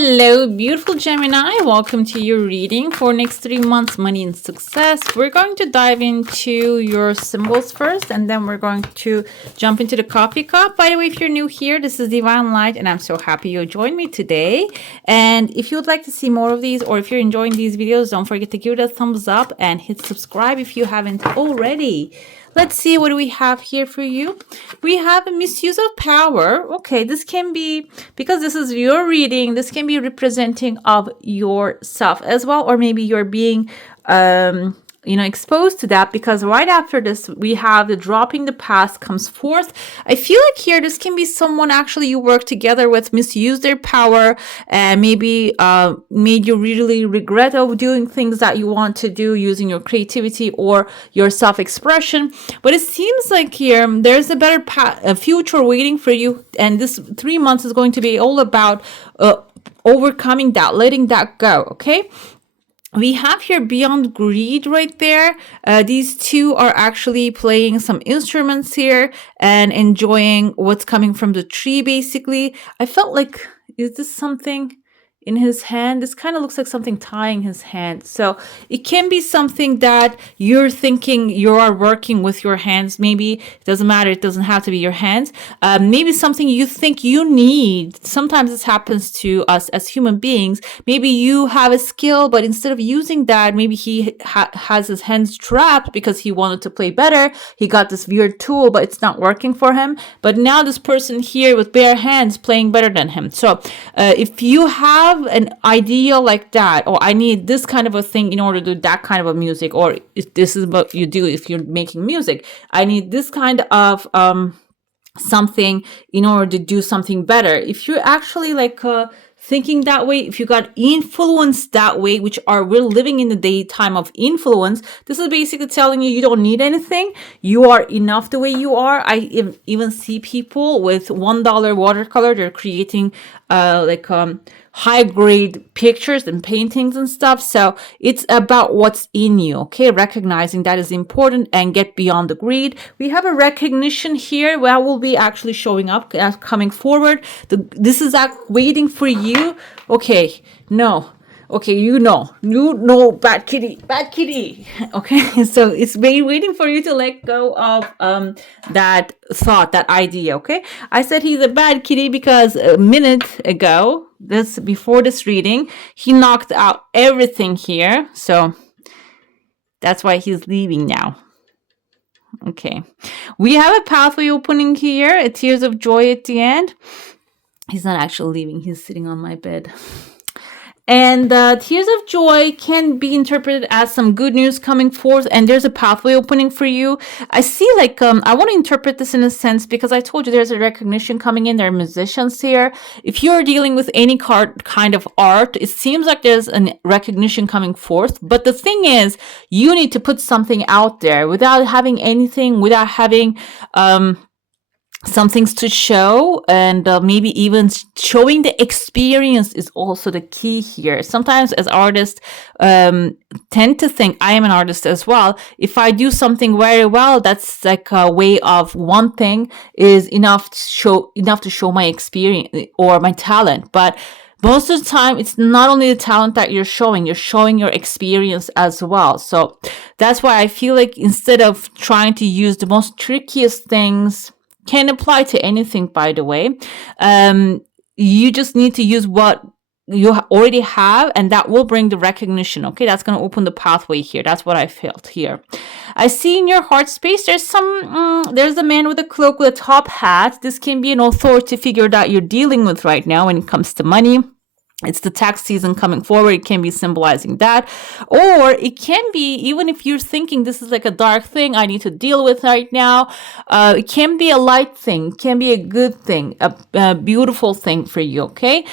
Hello, beautiful Gemini. Welcome to your reading for next 3 months, money and success. We're going to dive into your symbols first, and then we're going to jump into the coffee cup. By the way, if you're new here, this is Divine Light, and I'm so happy you joined me today. And if you would like to see more of these, or if you're enjoying these videos, don't forget to give it a thumbs up and hit subscribe if you haven't already. Let's see, what do we have here for you? We have a misuse of power. Okay, this can be, because this is your reading, this can be representing of yourself as well, or maybe you're being exposed to that, because right after this we have the dropping the past comes forth. I feel like here this can be someone actually you work together with misuse their power and maybe made you really regret of doing things that you want to do using your creativity or your self-expression. But it seems like here there's a better a future waiting for you, and this 3 months is going to be all about overcoming that, letting that go. Okay, we have here beyond greed right there. These two are actually playing some instruments here and enjoying what's coming from the tree, basically. I felt like, is this something in his hand? This kind of looks like something tying his hand. So it can be something that you're thinking you are working with your hands. Maybe it doesn't matter. It doesn't have to be your hands. Maybe something you think you need. Sometimes this happens to us as human beings. Maybe you have a skill, but instead of using that, maybe he has his hands trapped because he wanted to play better. He got this weird tool, but it's not working for him. But now this person here with bare hands playing better than him. So if you have an idea like that, or I need this kind of a thing in order to do that kind of a music, or if this is what you do if you're making music, I need this kind of something in order to do something better. If you're actually like thinking that way, if you got influenced that way, we're living in the daytime of influence, this is basically telling you don't need anything. You are enough the way you are. I even see people with $1 watercolor. They're creating high grade pictures and paintings and stuff. So it's about what's in you. Okay, recognizing that is important and get beyond the greed. We have a recognition here that will be actually showing up, coming forward. This is waiting for you. Okay, no. Okay, you know, bad kitty. Okay, so it's waiting for you to let go of that thought, that idea. Okay, I said he's a bad kitty because a minute ago, before this reading, he knocked out everything here. So that's why he's leaving now. Okay, we have a pathway opening here, a tears of joy at the end. He's not actually leaving, he's sitting on my bed. And tears of joy can be interpreted as some good news coming forth, and there's a pathway opening for you. I see I want to interpret this in a sense because I told you there's a recognition coming in. There are musicians here. If you're dealing with any kind of art, it seems like there's a recognition coming forth. But the thing is, you need to put something out there without having anything, without having some things to show, and maybe even showing the experience is also the key here. Sometimes as artists tend to think, I am an artist as well, if I do something very well, that's like a way of one thing is enough to show my experience or my talent. But most of the time, it's not only the talent that you're showing your experience as well. So that's why I feel like instead of trying to use the most trickiest things, can apply to anything, by the way. You just need to use what you already have, and that will bring the recognition. Okay, that's going to open the pathway here. That's what I felt here. I see in your heart space, there's a man with a cloak with a top hat. This can be an authority figure that you're dealing with right now when it comes to money. It's the tax season coming forward. It can be symbolizing that. Or it can be, even if you're thinking this is like a dark thing I need to deal with right now, it can be a light thing. It can be a good thing, a beautiful thing for you, okay?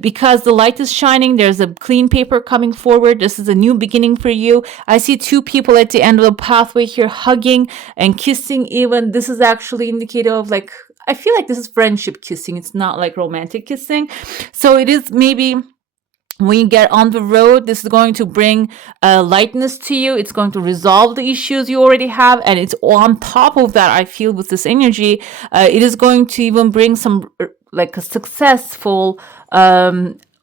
Because the light is shining, there's a clean paper coming forward. This is a new beginning for you. I see two people at the end of the pathway here hugging and kissing even. This is actually indicative of I feel like this is friendship kissing. It's not like romantic kissing. So it is maybe when you get on the road, this is going to bring lightness to you. It's going to resolve the issues you already have. And it's on top of that, I feel with this energy, it is going to even bring some like a successful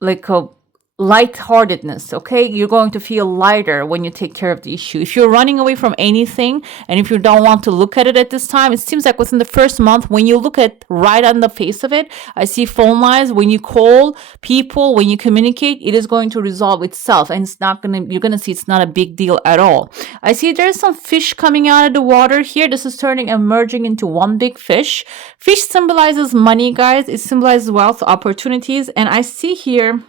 like a lightheartedness. Okay, you're going to feel lighter when you take care of the issue. If you're running away from anything, and if you don't want to look at it at this time, it seems like within the first month, when you look at right on the face of it, I see phone lines. When you call people, when you communicate, it is going to resolve itself, and it's not gonna, you're gonna see it's not a big deal at all. I see there's some fish coming out of the water here. This is turning and merging into one big fish. Fish symbolizes money, guys. It symbolizes wealth, opportunities. And I see here,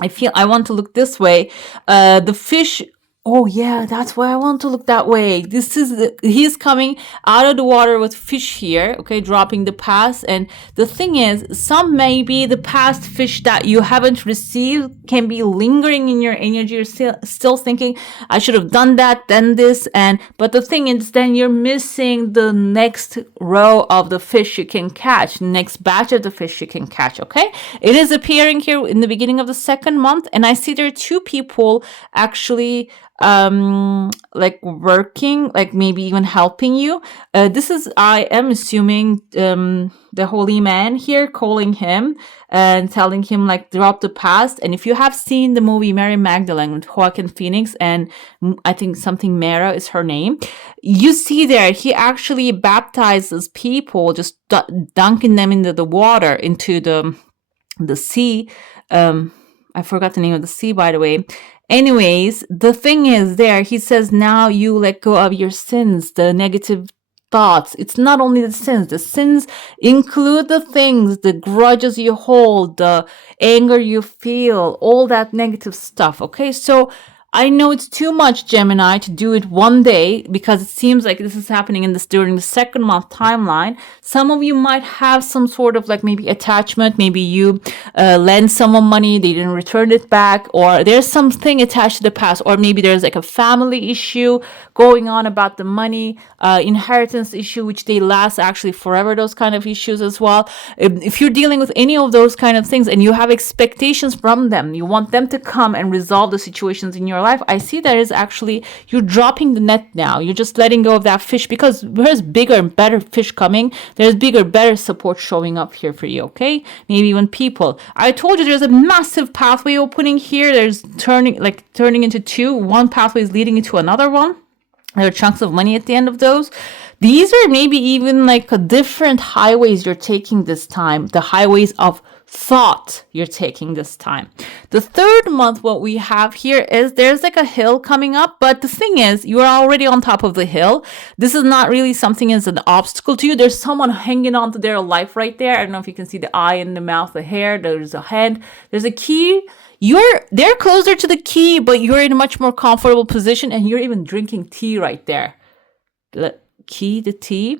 I feel I want to look this way. The fish. Oh yeah, that's why I want to look that way. This is he's coming out of the water with fish here, okay, dropping the past. And the thing is, some maybe the past fish that you haven't received can be lingering in your energy. You're still thinking, I should have done that, then this, and but the thing is, then you're missing the next row of the fish you can catch, next batch of the fish you can catch. Okay, it is appearing here in the beginning of the second month, and I see there are two people actually like working, like maybe even helping you. This is, I am assuming, the holy man here calling him and telling him like drop the past. And if you have seen the movie Mary Magdalene with Joaquin Phoenix, and I think something Mara is her name, you see there he actually baptizes people, just dunking them into the water, into the sea. I forgot the name of the sea, by the way. Anyways, the thing is there, he says, now you let go of your sins, the negative thoughts. It's not only the sins include the things, the grudges you hold, the anger you feel, all that negative stuff. Okay, so I know it's too much, Gemini, to do it one day, because it seems like this is happening in this during the second month timeline. Some of you might have some sort of like maybe attachment. Maybe you lend someone money, they didn't return it back, or there's something attached to the past, or maybe there's like a family issue going on about the money, inheritance issue, which they last actually forever, those kind of issues as well. If you're dealing with any of those kind of things and you have expectations from them, you want them to come and resolve the situations in your life, I see that is actually, you're dropping the net now. You're just letting go of that fish, because there's bigger and better fish coming. There's bigger, better support showing up here for you, okay? Maybe even people. I told you there's a massive pathway opening here. There's turning into two. One pathway is leading into another one. There are chunks of money at the end of those. These are maybe even like a different highways you're taking this time. The highways of thought you're taking this time. The third month, what we have here is there's like a hill coming up, but the thing is, you are already on top of the hill. This is not really something as an obstacle to you. There's someone hanging on to their life right there. I don't know if you can see the eye in the mouth, the hair, there's a head, there's a key. They're closer to the key, but you're in a much more comfortable position, and you're even drinking tea right there. The tea.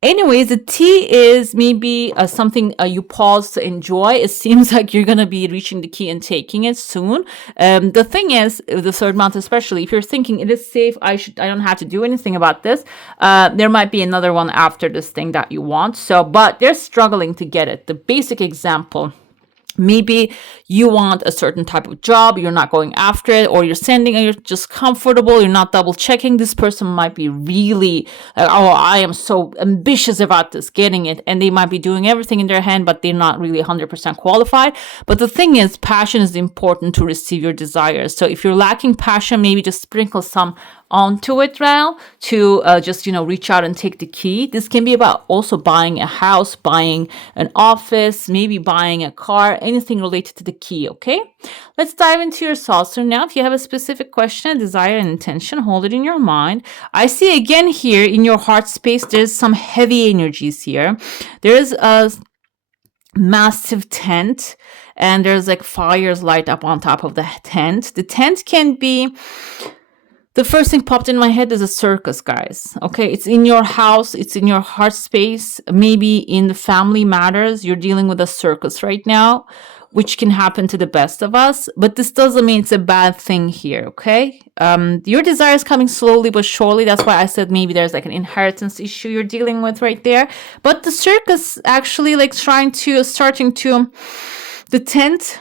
Anyways, the tea is maybe something you pause to enjoy. It seems like you're going to be reaching the key and taking it soon. The thing is, the third month especially, if you're thinking it is safe, I don't have to do anything about this, there might be another one after this thing that you want. So, but they're struggling to get it. The basic example, maybe you want a certain type of job, you're not going after it, or you're just comfortable, you're not double checking. This person might be really, oh, I am so ambitious about this, getting it. And they might be doing everything in their hand, but they're not really 100% qualified. But the thing is, passion is important to receive your desires. So if you're lacking passion, maybe just sprinkle some onto it now to just reach out and take the key. This can be about also buying a house, buying an office, maybe buying a car, anything related to the key. Okay, let's dive into your saucer now. If you have a specific question, a desire, and intention, hold it in your mind. I see again here in your heart space, there's some heavy energies here. There is a massive tent, and there's like fires light up on top of the tent. The tent can be, the first thing popped in my head is a circus, guys. Okay, it's in your house, it's in your heart space, maybe in the family matters. You're dealing with a circus right now, which can happen to the best of us. But this doesn't mean it's a bad thing here, okay? Your desire is coming slowly but surely. That's why I said maybe there's like an inheritance issue you're dealing with right there. But the circus actually like the tent,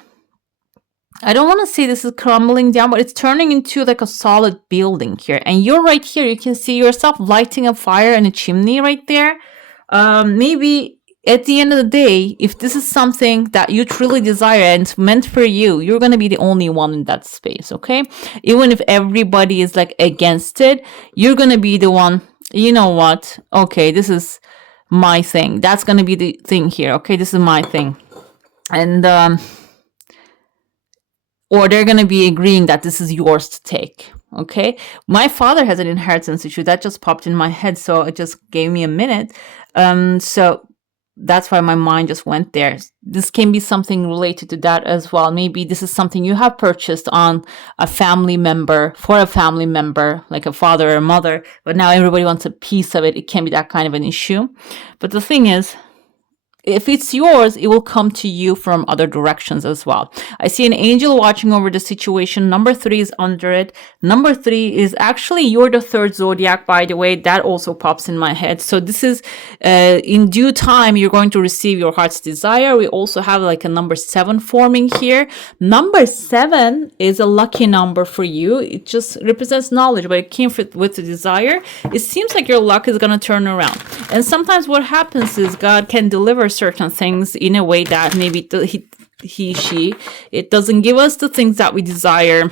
I don't want to say this is crumbling down, but it's turning into like a solid building here. And you're right here. You can see yourself lighting a fire in a chimney right there. Maybe at the end of the day, if this is something that you truly desire and it's meant for you, you're going to be the only one in that space, okay? Even if everybody is like against it, you're going to be the one, you know what? Okay, this is my thing. That's going to be the thing here, okay? This is my thing. And, or they're going to be agreeing that this is yours to take. Okay. My father has an inheritance issue that just popped in my head. So it just gave me a minute. So that's why my mind just went there. This can be something related to that as well. Maybe this is something you have purchased on a family member, for a family member, like a father or a mother, but now everybody wants a piece of it. It can be that kind of an issue. But the thing is, if it's yours, it will come to you from other directions as well. I see an angel watching over the situation. Number 3 is under it. Number 3 is actually, you're the 3rd zodiac, by the way. That also pops in my head. So this is, in due time, you're going to receive your heart's desire. We also have like a number 7 forming here. Number 7 is a lucky number for you. It just represents knowledge, but it came with the desire. It seems like your luck is going to turn around. And sometimes what happens is God can deliver certain things in a way that maybe she, it doesn't give us the things that we desire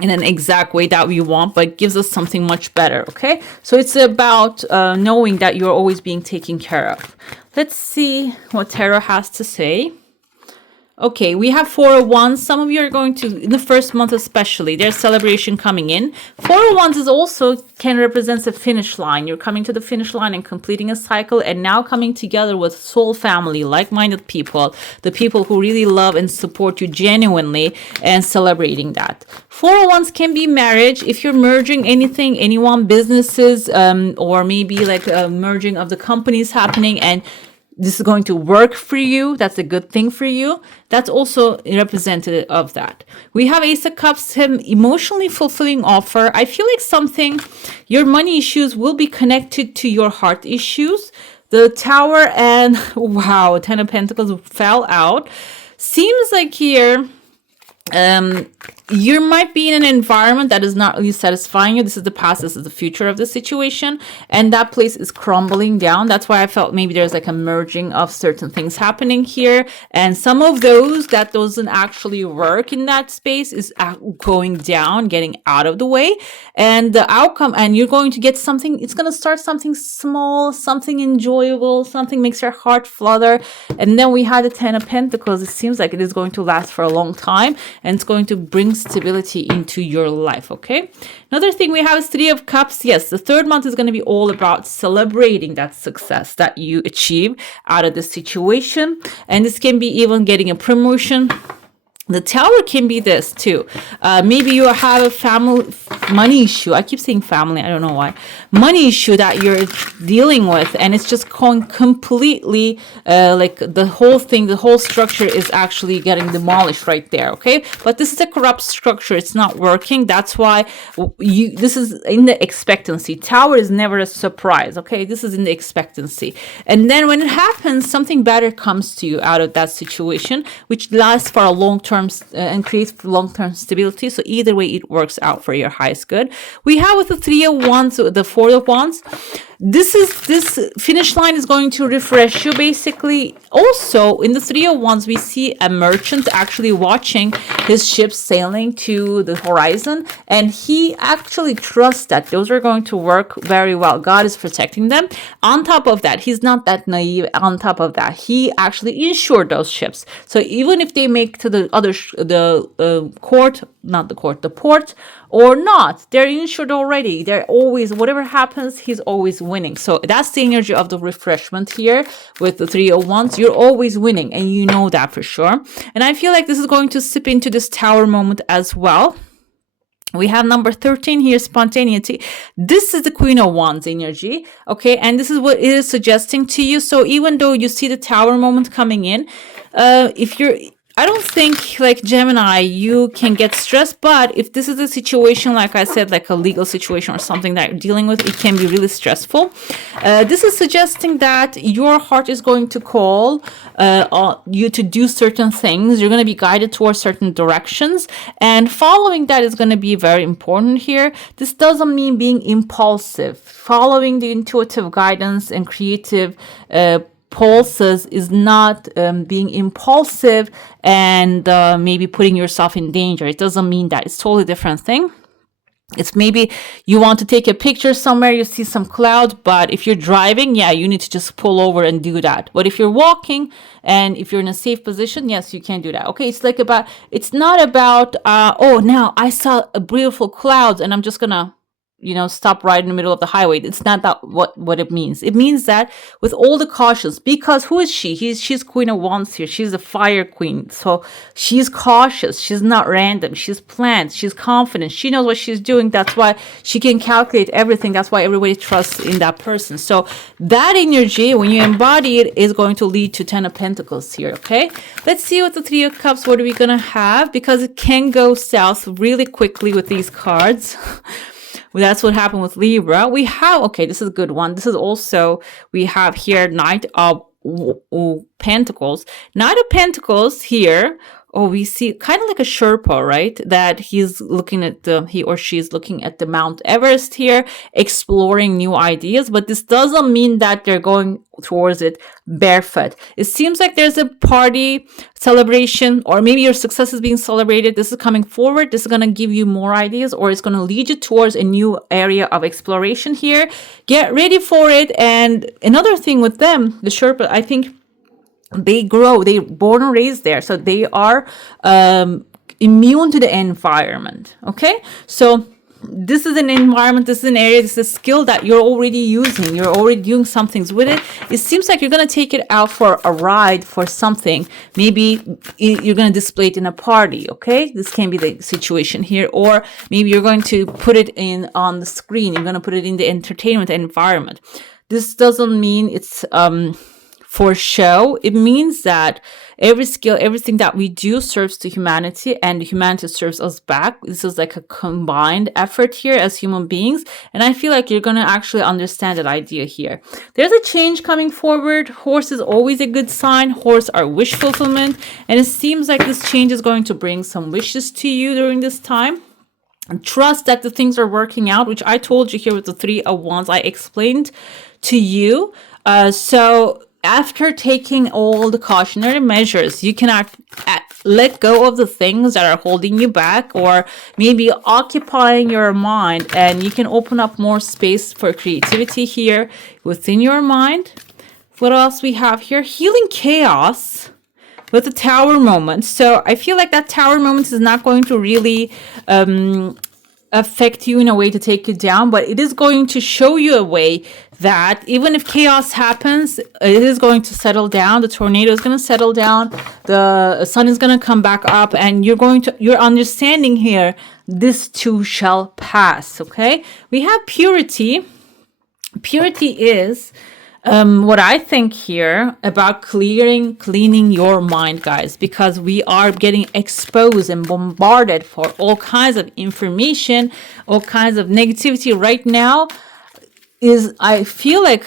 in an exact way that we want, but gives us something much better, okay? So it's about knowing that you're always being taken care of. Let's see what tarot has to say. Okay, we have 4 of Wands. Some of you are going to, in the first month especially, there's celebration coming in. 4 of Wands is also can represent a finish line. You're coming to the finish line and completing a cycle, and now coming together with soul family, like-minded people, the people who really love and support you genuinely, and celebrating that. 4 of Wands can be marriage. If you're merging anything, anyone, businesses, or maybe like a merging of the companies happening, and this is going to work for you. That's a good thing for you. That's also representative of that. We have Ace of Cups, him emotionally fulfilling offer. I feel like something, your money issues will be connected to your heart issues. The Tower and, wow, 10 of Pentacles fell out. Seems like here, you might be in an environment that is not really satisfying you. This is the past, this is the future of the situation, and that place is crumbling down. That's why I felt maybe there's like a merging of certain things happening here, and some of those that doesn't actually work in that space is going down, getting out of the way, and the outcome, and you're going to get something. It's going to start something small, something enjoyable, something makes your heart flutter, and then we had the 10 of Pentacles. It seems like it is going to last for a long time, and it's going to bring stability into your life, okay? Another thing we have is 3 of Cups. Yes, the 3rd month is going to be all about celebrating that success that you achieve out of the situation. And this can be even getting a promotion. The Tower can be this too. Maybe you have a family money issue. I keep saying family. I don't know why. Money issue that you're dealing with, and it's just going completely like the whole thing, the whole structure is actually getting demolished right there. Okay, but this is a corrupt structure. It's not working. That's why this is in the expectancy. Tower is never a surprise. Okay, this is in the expectancy, and then when it happens, something better comes to you out of that situation, which lasts for a long term. And creates long-term stability. So either way, it works out for your highest good. We have with the 3 of Wands, the 4 of Wands. This finish line is going to refresh you basically. Also, in the 3 of Wands, we see a merchant actually watching his ships sailing to the horizon, and he actually trusts that those are going to work very well. God is protecting them. On top of that, he's not that naive. On top of that, he actually insured those ships. So even if they make to the other the port or not, they're insured already. They're always, whatever happens, he's always winning. So that's the energy of the refreshment here with the 3 of Wands. You're always winning, and you know that for sure. And I feel like this is going to sip into this Tower moment as well. We have number 13 here, Spontaneity. This is the Queen of Wands energy, okay? And this is what it is suggesting to you. So even though you see the Tower moment coming in, I don't think, like Gemini, you can get stressed, but if this is a situation, like I said, like a legal situation or something that you're dealing with, it can be really stressful. This is suggesting that your heart is going to call you to do certain things. You're going to be guided towards certain directions, and following that is going to be very important here. This doesn't mean being impulsive. Following the intuitive guidance and creative pulses is not being impulsive and maybe putting yourself in danger. It doesn't mean that. It's a totally different thing. It's maybe you want to take a picture somewhere, you see some clouds, but if you're driving, yeah, you need to just pull over and do that. But if you're walking and if you're in a safe position, yes, you can do that. Okay, it's not about, oh, now I saw a beautiful clouds and I'm just gonna stop right in the middle of the highway. It's not that what it means. It means that with all the cautions, because who is she? She's Queen of Wands here. She's a fire queen. So she's cautious. She's not random. She's planned. She's confident. She knows what she's doing. That's why she can calculate everything. That's why everybody trusts in that person. So that energy, when you embody it, is going to lead to 10 of Pentacles here, okay? Let's see what the Three of Cups, what are we going to have? Because it can go south really quickly with these cards. That's what happened with Libra. We have, okay, this is a good one. This is also, we have here Knight of Pentacles. Knight of Pentacles here. Oh, we see kind of like a Sherpa, right? That he's looking at he or she's looking at the Mount Everest here, exploring new ideas. But this doesn't mean that they're going towards it barefoot. It seems like there's a party celebration, or maybe your success is being celebrated. This is coming forward. This is going to give you more ideas, or it's going to lead you towards a new area of exploration here. Get ready for it. And another thing with them, the Sherpa, I think, they're born and raised there, so they are immune to the environment. Okay, so this is an environment, this is an area, this is a skill that you're already using. You're already doing some things with it. It seems like you're going to take it out for a ride for something. Maybe you're going to display it in a party. Okay, this can be the situation here, or maybe you're going to put it on the screen. You're going to put it in the entertainment environment. This doesn't mean it's for show. It means that every skill, everything that we do serves to humanity, and humanity serves us back. This is like a combined effort here as human beings. And I feel like you're going to actually understand that idea here. There's a change coming forward. Horse is always a good sign. Horse are wish fulfillment. And it seems like this change is going to bring some wishes to you during this time. And trust that the things are working out, which I told you here with the Three of Wands. I explained to you. So after taking all the cautionary measures, you can let go of the things that are holding you back, or maybe occupying your mind, and you can open up more space for creativity here within your mind. What else we have here? Healing chaos with the Tower moment. So I feel like that Tower moment is not going to really affect you in a way to take you down, but it is going to show you a way that even if chaos happens, it is going to settle down. The tornado is going to settle down. The sun is going to come back up, and you're understanding here, this too shall pass. Okay. We have purity. Purity is what I think here about cleaning your mind, guys, because we are getting exposed and bombarded for all kinds of information, all kinds of negativity right now. I feel like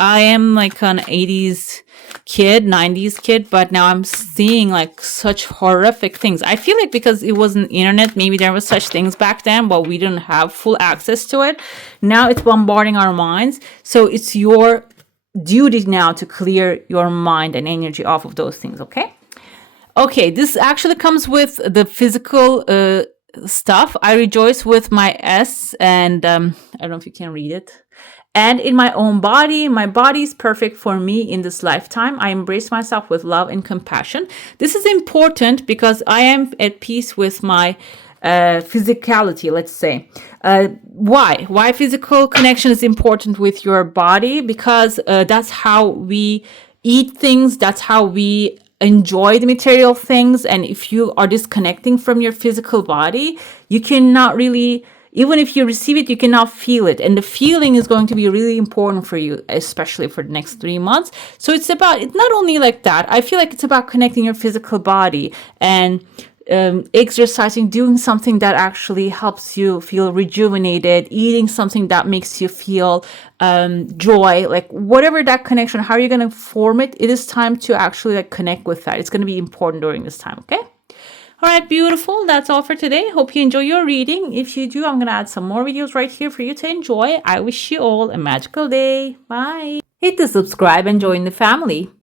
I am like an 80s kid, 90s kid, but now I'm seeing like such horrific things. I feel like because it wasn't internet, maybe there was such things back then, but we didn't have full access to it. Now it's bombarding our minds. So it's your duty now to clear your mind and energy off of those things. Okay, this actually comes with the physical stuff. I rejoice with my S, and I don't know if you can read it. And in my own body, my body is perfect for me in this lifetime. I embrace myself with love and compassion. This is important because I am at peace with my physicality, let's say. Why physical connection is important with your body? Because that's how we eat things, that's how we enjoy the material things. And if you are disconnecting from your physical body, you cannot really, even if you receive it, you cannot feel it. And the feeling is going to be really important for you, especially for the next 3 months. So it's not only like that. I feel like it's about connecting your physical body and exercising, doing something that actually helps you feel rejuvenated, eating something that makes you feel joy, like whatever that connection, how are you going to form it? It is time to actually like connect with that. It's going to be important during this time. Okay. All right, beautiful. That's all for today. Hope you enjoy your reading. If you do, I'm going to add some more videos right here for you to enjoy. I wish you all a magical day. Bye. Hit the subscribe and join the family.